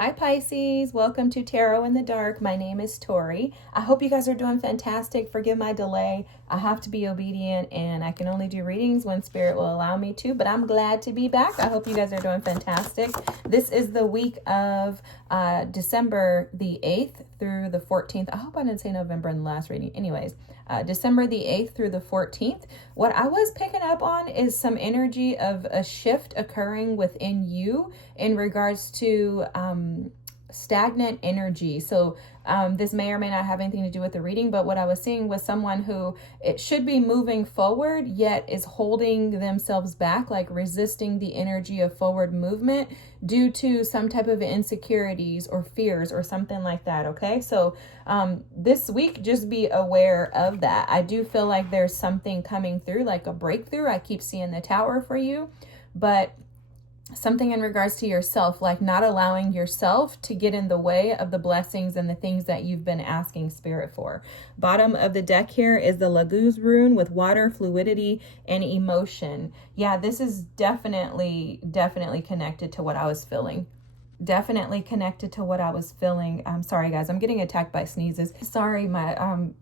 Hi Pisces, welcome to Tarot in the Dark. My name is Tori. I hope you guys are doing fantastic. Forgive my delay. I have to be obedient and I can only do readings when Spirit will allow me to, but I'm glad to be back. I hope you guys are doing fantastic. This is the week of December the 8th through the 14th. I hope I didn't say November in the last reading. Anyways, December the 8th through the 14th. What I was picking up on is some energy of a shift occurring within you in regards to stagnant energy. So this may or may not have anything to do with the reading, but what I was seeing was someone who it should be moving forward, yet is holding themselves back, like resisting the energy of forward movement due to some type of insecurities or fears or something like that. Okay, so this week, just be aware of that. I do feel like there's something coming through, like a breakthrough. I keep seeing the Tower for you, but something in regards to yourself, like not allowing yourself to get in the way of the blessings and the things that you've been asking Spirit for. Bottom of the deck here is the Laguz rune with water, fluidity, and emotion. Yeah, this is definitely connected to what I was feeling. Definitely connected to what I was feeling. I'm sorry, guys. I'm getting attacked by sneezes. Sorry, my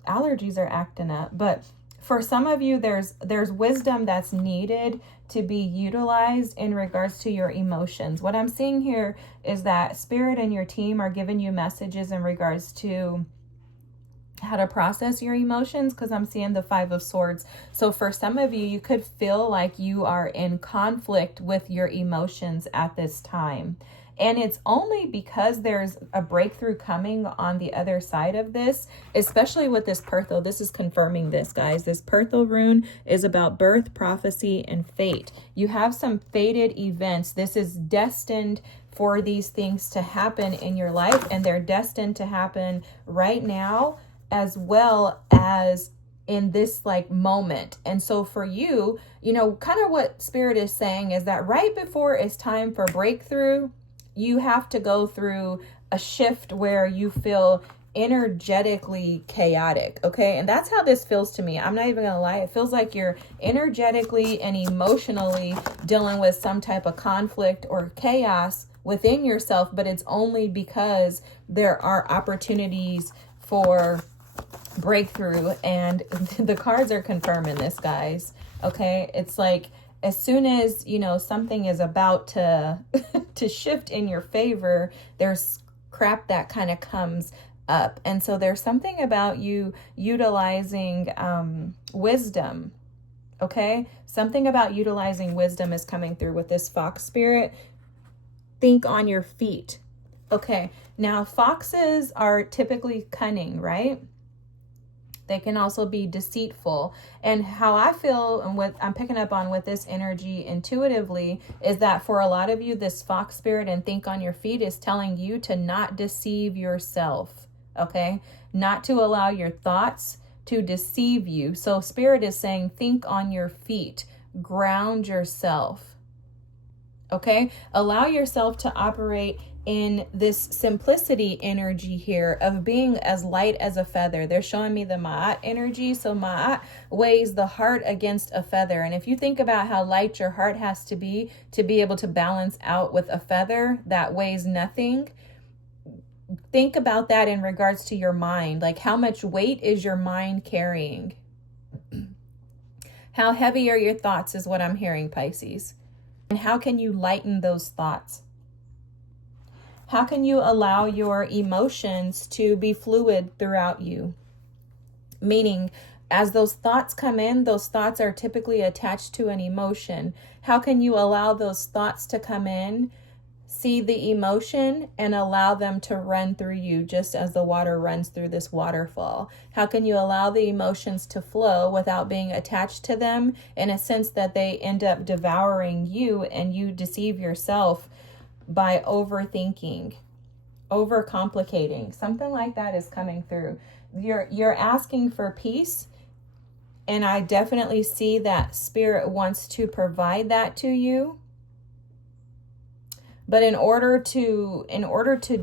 allergies are acting up. But for some of you, there's wisdom that's needed to be utilized in regards to your emotions. What I'm seeing here is that Spirit and your team are giving you messages in regards to how to process your emotions, because I'm seeing the Five of Swords. So for some of you, you could feel like you are in conflict with your emotions at this time. And it's only because there's a breakthrough coming on the other side of this, especially with this Perthel. This is confirming this, guys. This Perthel rune is about birth, prophecy, and fate. You have some fated events. This is destined for these things to happen in your life, and they're destined to happen right now as well as in this like moment. And so for you, kind of what Spirit is saying is that right before it's time for breakthrough, you have to go through a shift where you feel energetically chaotic, okay? And that's how this feels to me. I'm not even gonna lie. It feels like you're energetically and emotionally dealing with some type of conflict or chaos within yourself, but it's only because there are opportunities for breakthrough, and the cards are confirming this, guys, okay? It's like as soon as something is about to to shift in your favor, there's crap that kind of comes up. And so there's something about you utilizing wisdom, okay? Something about utilizing wisdom is coming through with this Fox Spirit. Think on your feet. Okay, now foxes are typically cunning, right? They can also be deceitful. And how I feel and what I'm picking up on with this energy intuitively is that for a lot of you, this Fox Spirit and think on your feet is telling you to not deceive yourself, okay? Not to allow your thoughts to deceive you. So Spirit is saying, think on your feet, ground yourself, okay? Allow yourself to operate in this simplicity energy here of being as light as a feather. They're showing me the Ma'at energy. So Ma'at weighs the heart against a feather. And if you think about how light your heart has to be able to balance out with a feather that weighs nothing, think about that in regards to your mind. Like, how much weight is your mind carrying? How heavy are your thoughts is what I'm hearing, Pisces. And how can you lighten those thoughts? How can you allow your emotions to be fluid throughout you? Meaning, as those thoughts come in, those thoughts are typically attached to an emotion. How can you allow those thoughts to come in, see the emotion, and allow them to run through you just as the water runs through this waterfall? How can you allow the emotions to flow without being attached to them in a sense that they end up devouring you and you deceive yourself by overthinking, overcomplicating? Something like that is coming through. You're asking for peace, and I definitely see that Spirit wants to provide that to you. But in order to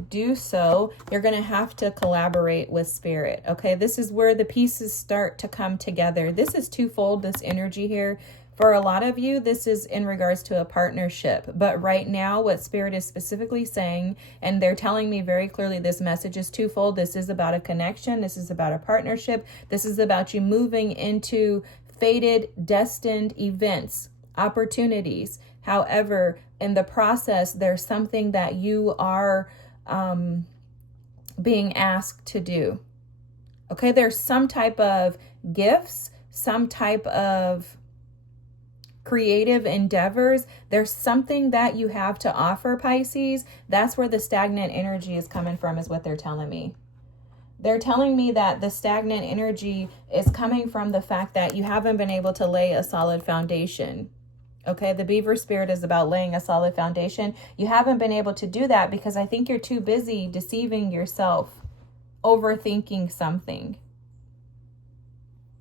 do so, you're going to have to collaborate with Spirit, okay? This is where the pieces start to come together. This is twofold, this energy here. For a lot of you, this is in regards to a partnership. But right now, what Spirit is specifically saying, and they're telling me very clearly, this message is twofold. This is about a connection. This is about a partnership. This is about you moving into fated, destined events, opportunities. However, in the process, there's something that you are being asked to do. Okay, there's some type of gifts, some type of creative endeavors. There's something that you have to offer, Pisces. That's where the stagnant energy is coming from, is what they're telling me. They're telling me that the stagnant energy is coming from the fact that you haven't been able to lay a solid foundation. Okay, the Beaver Spirit is about laying a solid foundation. You haven't been able to do that because I think you're too busy deceiving yourself, overthinking something.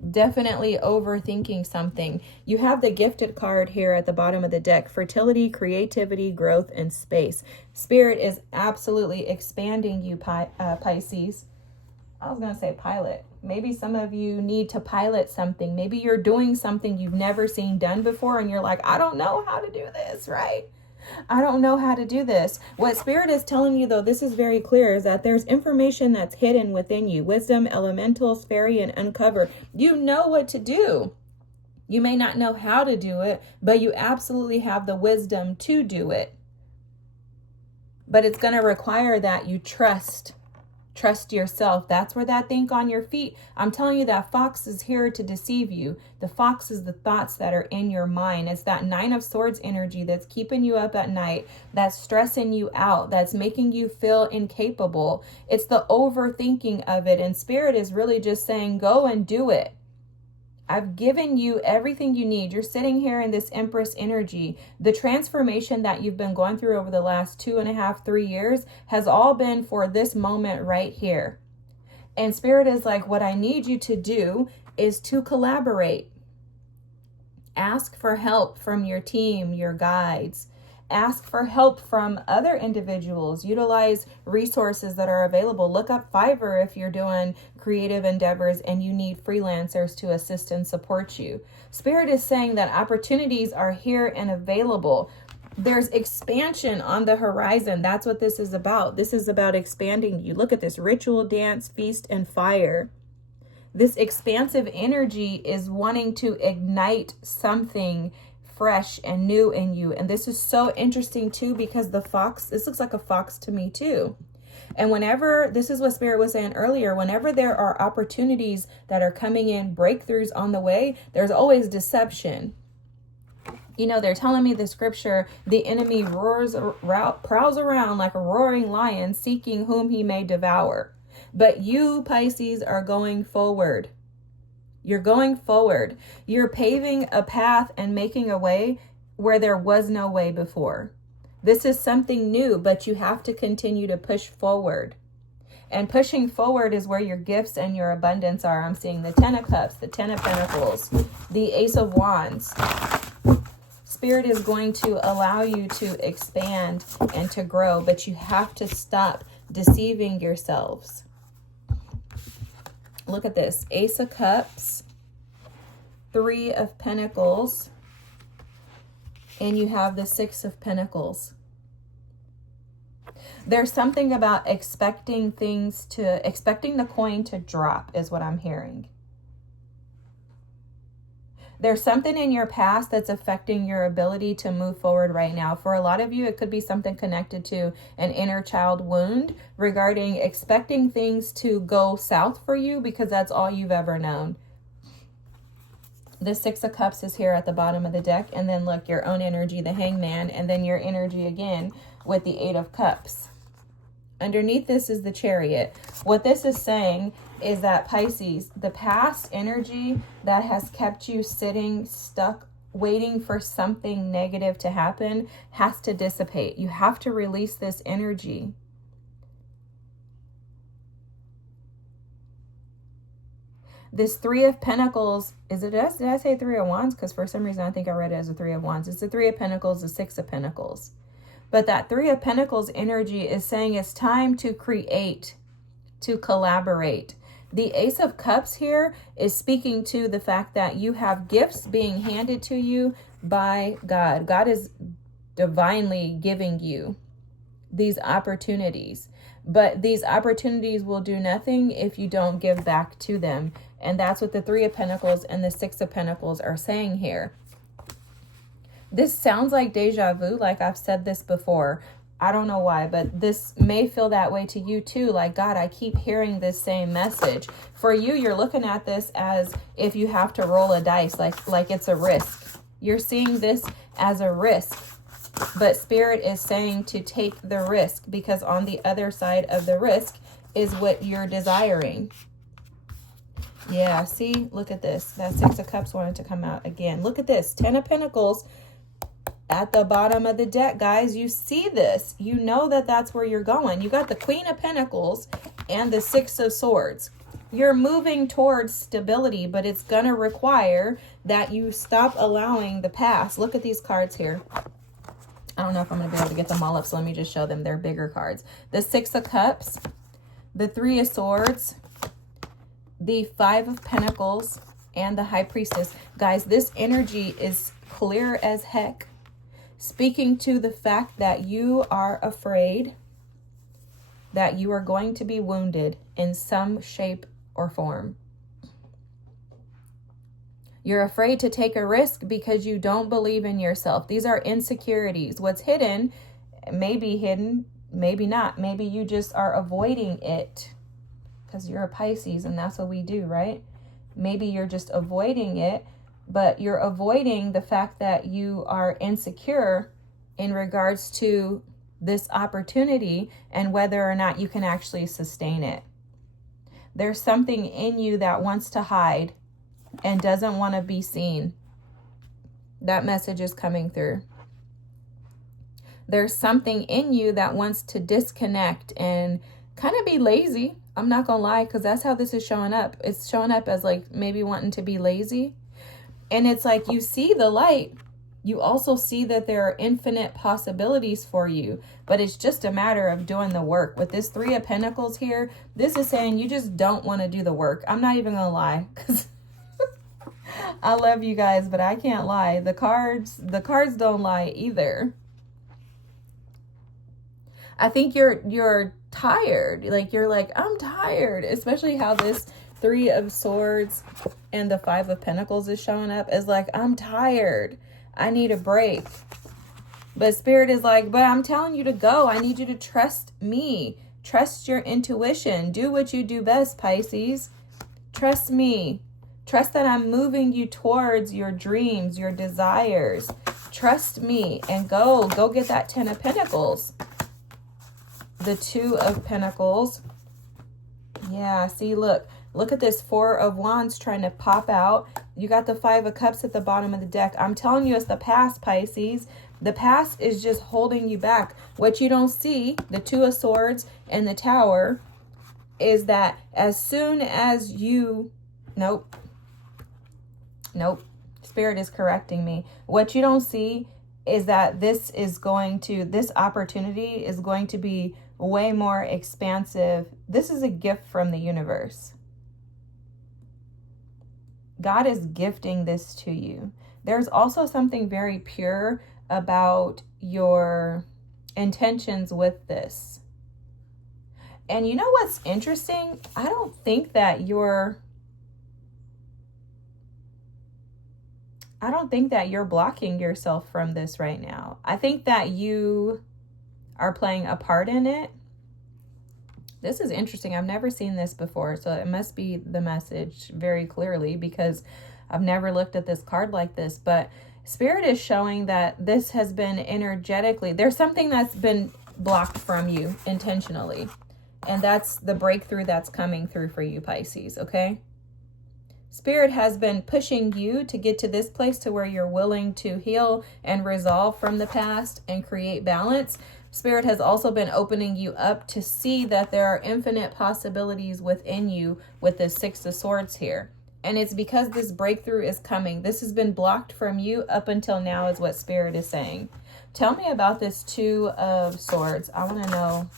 Definitely overthinking something. You have the gifted card here at the bottom of the deck. Fertility, creativity, growth, and space. Spirit is absolutely expanding you, Pisces. I was going to say pilot. Maybe some of you need to pilot something. Maybe you're doing something you've never seen done before and you're like, I don't know how to do this, right? I don't know how to do this. What Spirit is telling you, though, this is very clear, is that there's information that's hidden within you. Wisdom, elementals, fairy, and uncovered. You know what to do. You may not know how to do it, but you absolutely have the wisdom to do it. But it's going to require that you trust yourself. That's where that think on your feet. I'm telling you, that fox is here to deceive you. The fox is the thoughts that are in your mind. It's that 9 of Swords energy that's keeping you up at night, that's stressing you out, that's making you feel incapable. It's the overthinking of it. And Spirit is really just saying, go and do it. I've given you everything you need. You're sitting here in this Empress energy. The transformation that you've been going through over the last 2.5, 3 years has all been for this moment right here. And Spirit is like, what I need you to do is to collaborate. Ask for help from your team, your guides. Ask for help from other individuals. Utilize resources that are available. Look up Fiverr if you're doing creative endeavors and you need freelancers to assist and support you. Spirit is saying that opportunities are here and available. There's expansion on the horizon. That's what this is about. This is about expanding you. Look at this: ritual, dance, feast, and fire. This expansive energy is wanting to ignite something fresh and new in you. And this is so interesting too, because the fox, this looks like a fox to me too. And whenever, this is what Spirit was saying earlier, whenever there are opportunities that are coming in, breakthroughs on the way, there's always deception. You know, they're telling me the scripture, the enemy prowls around like a roaring lion, seeking whom he may devour. But you, Pisces, are going forward. You're going forward. You're paving a path and making a way where there was no way before. This is something new, but you have to continue to push forward. And pushing forward is where your gifts and your abundance are. I'm seeing the 10 of Cups, the 10 of Pentacles, the Ace of Wands. Spirit is going to allow you to expand and to grow, but you have to stop deceiving yourselves. Look at this: Ace of Cups, 3 of Pentacles, and you have the 6 of Pentacles. There's something about expecting the coin to drop is what I'm hearing. There's something in your past that's affecting your ability to move forward right now. For a lot of you, it could be something connected to an inner child wound regarding expecting things to go south for you because that's all you've ever known. The 6 of Cups is here at the bottom of the deck. And then look, your own energy, the Hangman, and then your energy again with the 8 of Cups. Underneath this is the Chariot. What this is saying is that, Pisces, the past energy that has kept you sitting, stuck, waiting for something negative to happen has to dissipate. You have to release this energy. This 3 of Pentacles, did I say 3 of Wands? Because for some reason I think I read it as a 3 of Wands. It's the 3 of Pentacles, the 6 of Pentacles. But that 3 of Pentacles energy is saying it's time to create, to collaborate. The Ace of Cups here is speaking to the fact that you have gifts being handed to you by God. God is divinely giving you these opportunities, but these opportunities will do nothing if you don't give back to them. And that's what the Three of Pentacles and the Six of Pentacles are saying here. This sounds like deja vu, like I've said this before. I don't know why, but this may feel that way to you too. Like, God, I keep hearing this same message. For you, you're looking at this as if you have to roll a dice, like it's a risk. You're seeing this as a risk, but Spirit is saying to take the risk, because on the other side of the risk is what you're desiring. Yeah, see, look at this. That Six of Cups wanted to come out again. Look at this, 10 of Pentacles. At the bottom of the deck, guys, you see this. You know that that's where you're going. You got the Queen of Pentacles and the Six of Swords. You're moving towards stability, but it's going to require that you stop allowing the past. Look at these cards here. I don't know if I'm going to be able to get them all up, so let me just show them. They're bigger cards. The Six of Cups, the Three of Swords, the Five of Pentacles, and the High Priestess. Guys, this energy is clear as heck, speaking to the fact that you are afraid that you are going to be wounded in some shape or form. You're afraid to take a risk because you don't believe in yourself. These are insecurities. What's hidden may be hidden, maybe not. Maybe you just are avoiding it because you're a Pisces and that's what we do, right? Maybe you're just avoiding it, but you're avoiding the fact that you are insecure in regards to this opportunity and whether or not you can actually sustain it. There's something in you that wants to hide and doesn't want to be seen. That message is coming through. There's something in you that wants to disconnect and kind of be lazy. I'm not gonna lie, because that's how this is showing up. It's showing up as like maybe wanting to be lazy. And it's like you see the light. You also see that there are infinite possibilities for you, but it's just a matter of doing the work. With this Three of Pentacles here, this is saying you just don't want to do the work. I'm not even gonna lie, because I love you guys, but I can't lie. The cards don't lie either. I think you're tired. Like, you're like, I'm tired. Especially how this Three of Swords and the Five of Pentacles is showing up as like, I'm tired. I need a break. But Spirit is like, but I'm telling you to go. I need you to trust me. Trust your intuition. Do what you do best, Pisces. Trust me. Trust that I'm moving you towards your dreams, your desires. Trust me and go get that 10 of Pentacles. The Two of Pentacles. Yeah, see, look at this Four of Wands trying to pop out. You got the Five of Cups at the bottom of the deck. I'm telling you, it's the past, Pisces. The past is just holding you back. What you don't see, the Two of Swords and the Tower, is that as soon as you... Nope. Spirit is correcting me. What you don't see is that this opportunity is going to be way more expansive. This is a gift from the universe. God is gifting this to you. There's also something very pure about your intentions with this. And you know what's interesting? I don't think that you're blocking yourself from this right now. I think that you are playing a part in it. This is interesting. I've never seen this before, so it must be the message very clearly, because I've never looked at this card like this. But Spirit is showing that this has been energetically, there's something that's been blocked from you intentionally. And that's the breakthrough that's coming through for you, Pisces, okay? Spirit has been pushing you to get to this place to where you're willing to heal and resolve from the past and create balance. Spirit has also been opening you up to see that there are infinite possibilities within you with this Six of Swords here. And it's because this breakthrough is coming. This has been blocked from you up until now is what Spirit is saying. Tell me about this Two of Swords. I want to know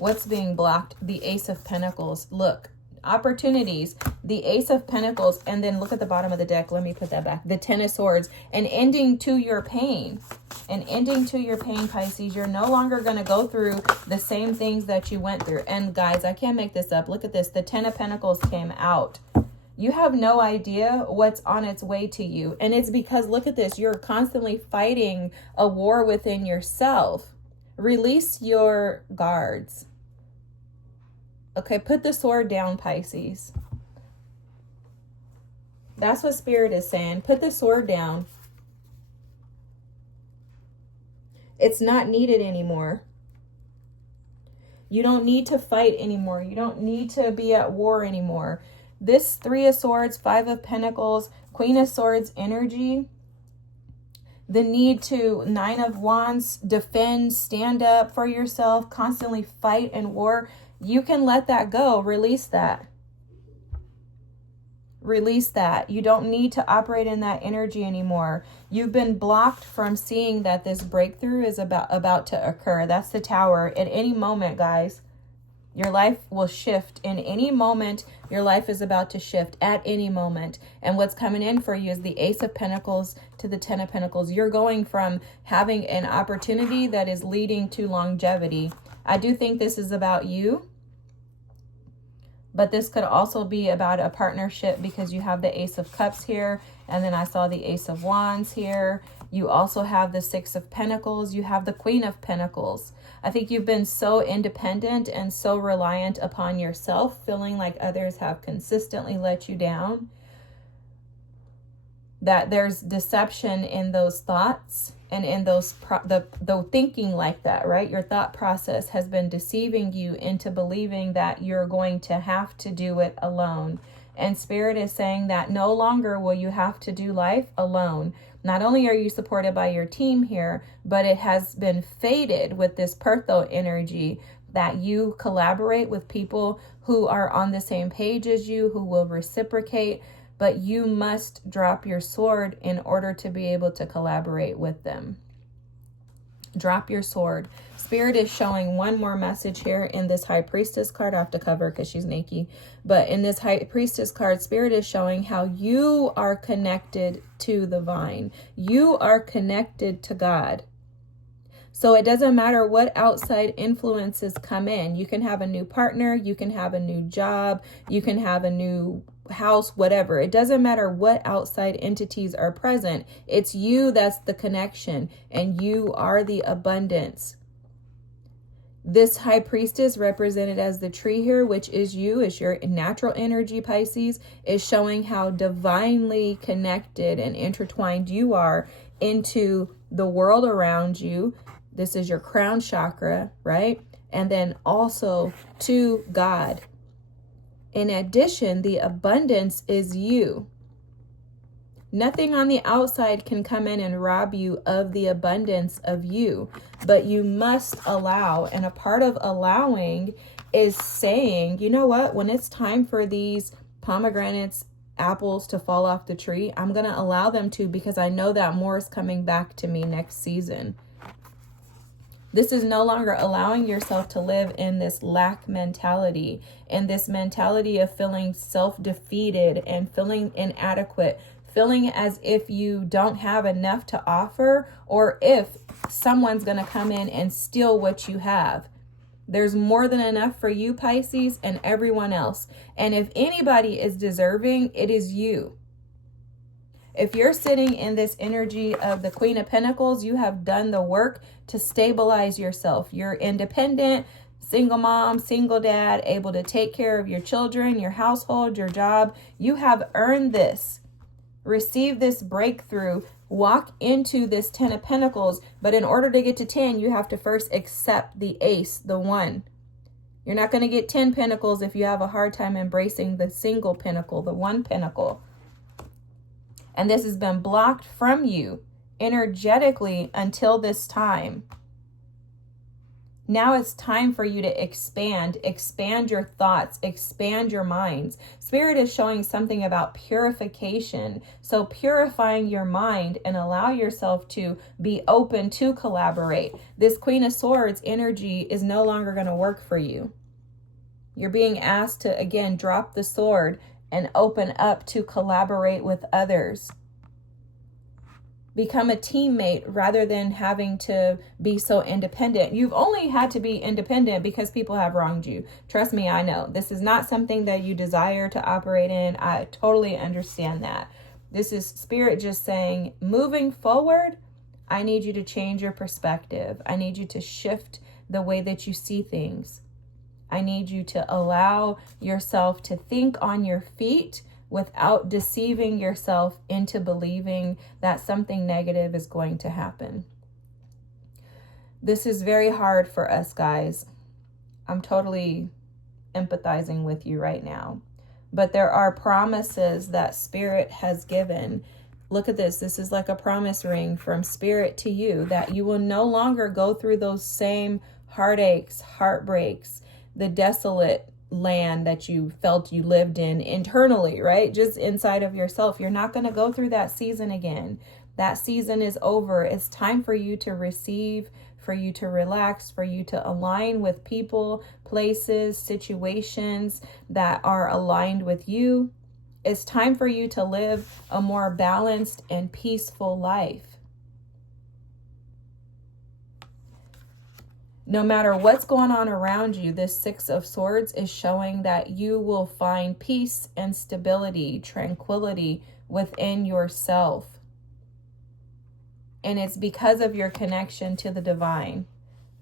what's being blocked. The Ace of Pentacles. Look, opportunities, the Ace of Pentacles, and then look at the bottom of the deck. Let me put that back. The Ten of Swords, an ending to your pain. An ending to your pain, Pisces. You're no longer going to go through the same things that you went through. And guys, I can't make this up. Look at this. The Ten of Pentacles came out. You have no idea what's on its way to you. And it's because, look at this, you're constantly fighting a war within yourself. Release your guards. Okay, put the sword down, Pisces. That's what Spirit is saying. Put the sword down. It's not needed anymore. You don't need to fight anymore. You don't need to be at war anymore. This Three of Swords, Five of Pentacles, Queen of Swords energy, the need to, Nine of Wands, defend, stand up for yourself, constantly fight and war. You can let that go. Release that. Release that. You don't need to operate in that energy anymore. You've been blocked from seeing that this breakthrough is about to occur. That's the Tower. At any moment, guys, your life will shift. In any moment, your life is about to shift at any moment. And what's coming in for you is the Ace of Pentacles to the Ten of Pentacles. You're going from having an opportunity that is leading to longevity. I do think this is about you, but this could also be about a partnership because you have the Ace of Cups here, and then I saw the Ace of Wands here. You also have the Six of Pentacles. You have the Queen of Pentacles. I think you've been so independent and so reliant upon yourself, feeling like others have consistently let you down, that there's deception in those thoughts and in those the thinking like that, right? Your thought process has been deceiving you into believing that you're going to have to do it alone. And Spirit is saying that no longer will you have to do life alone. Not only are you supported by your team here, but it has been fated with this Pertho energy that you collaborate with people who are on the same page as you, who will reciprocate, but you must drop your sword in order to be able to collaborate with them. Drop your sword. Spirit is showing one more message here in this High Priestess card. I have to cover because she's naked. But in this High Priestess card, Spirit is showing how you are connected to the vine. You are connected to God. So it doesn't matter what outside influences come in. You can have a new partner. You can have a new job. You can have a new house, whatever. It doesn't matter what outside entities are present. It's you that's the connection, and you are the abundance. This High Priestess, represented as the tree here, which is you, is your natural energy, Pisces, is showing how divinely connected and intertwined you are into the world around you. This is your crown chakra, right? And then also to God. In addition, the abundance is you. Nothing on the outside can come in and rob you of the abundance of you, but you must allow. And a part of allowing is saying, you know what, when it's time for these pomegranates, apples to fall off the tree, I'm going to allow them to, because I know that more is coming back to me next season. This is no longer allowing yourself to live in this lack mentality, and this mentality of feeling self-defeated and feeling inadequate, feeling as if you don't have enough to offer, or if someone's going to come in and steal what you have. There's more than enough for you, Pisces, and everyone else. And if anybody is deserving, it is you. If you're sitting in this energy of the Queen of Pentacles, you have done the work to stabilize yourself. You're independent, single mom, single dad, able to take care of your children, your household, your job. You have earned this. Receive this breakthrough. Walk into this 10 of Pentacles. But in order to get to 10, you have to first accept the ace, the one. You're not going to get 10 pentacles if you have a hard time embracing the single pentacle, the one pentacle. And this has been blocked from you energetically until this time. Now it's time for you to expand your thoughts, expand your minds. Spirit is showing something about purification. So purifying your mind and allow yourself to be open to collaborate. This Queen of Swords energy is no longer going to work for you. You're being asked to, again, drop the sword and open up to collaborate with others. Become a teammate rather than having to be so independent. You've only had to be independent because people have wronged you. Trust me, I know. This is not something that you desire to operate in. I totally understand that. This is Spirit just saying, moving forward, I need you to change your perspective. I need you to shift the way that you see things. I need you to allow yourself to think on your feet without deceiving yourself into believing that something negative is going to happen. This is very hard for us, guys. I'm totally empathizing with you right now. But there are promises that Spirit has given. Look at this. This is like a promise ring from Spirit to you, that you will no longer go through those same heartaches, heartbreaks, the desolate land that you felt you lived in internally, right? Just inside of yourself. You're not going to go through that season again. That season is over. It's time for you to receive, for you to relax, for you to align with people, places, situations that are aligned with you. It's time for you to live a more balanced and peaceful life. No matter what's going on around you, this Six of Swords is showing that you will find peace and stability, tranquility within yourself. And it's because of your connection to the divine.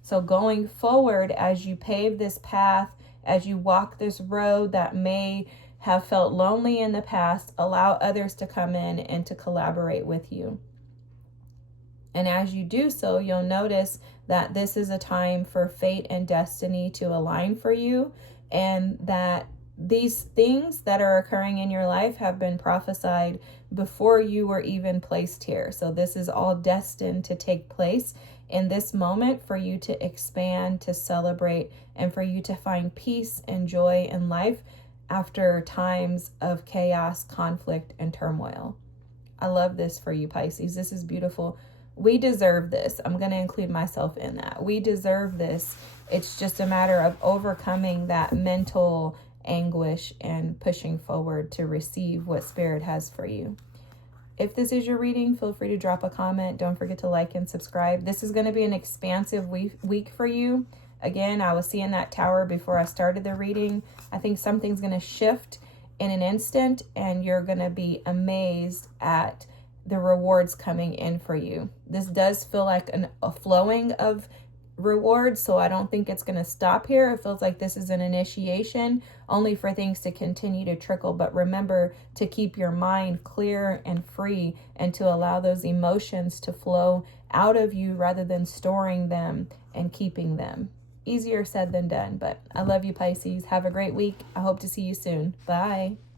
So going forward, as you pave this path, as you walk this road that may have felt lonely in the past, allow others to come in and to collaborate with you. And as you do so, you'll notice that this is a time for fate and destiny to align for you, and that these things that are occurring in your life have been prophesied before you were even placed here. So this is all destined to take place in this moment for you to expand, to celebrate, and for you to find peace and joy in life after times of chaos, conflict, and turmoil. I love this for you, Pisces. This is beautiful. We deserve this. I'm going to include myself in that. We deserve this. It's just a matter of overcoming that mental anguish and pushing forward to receive what Spirit has for you. If this is your reading, feel free to drop a comment. Don't forget to like and subscribe. This is going to be an expansive week for you. Again, I was seeing that tower before I started the reading. I think something's going to shift in an instant, and you're going to be amazed at the rewards coming in for you. This does feel like a flowing of rewards, so I don't think it's going to stop here. It feels like this is an initiation, only for things to continue to trickle. But remember to keep your mind clear and free, and to allow those emotions to flow out of you rather than storing them and keeping them. Easier said than done, but I love you, Pisces. Have a great week. I hope to see you soon. Bye.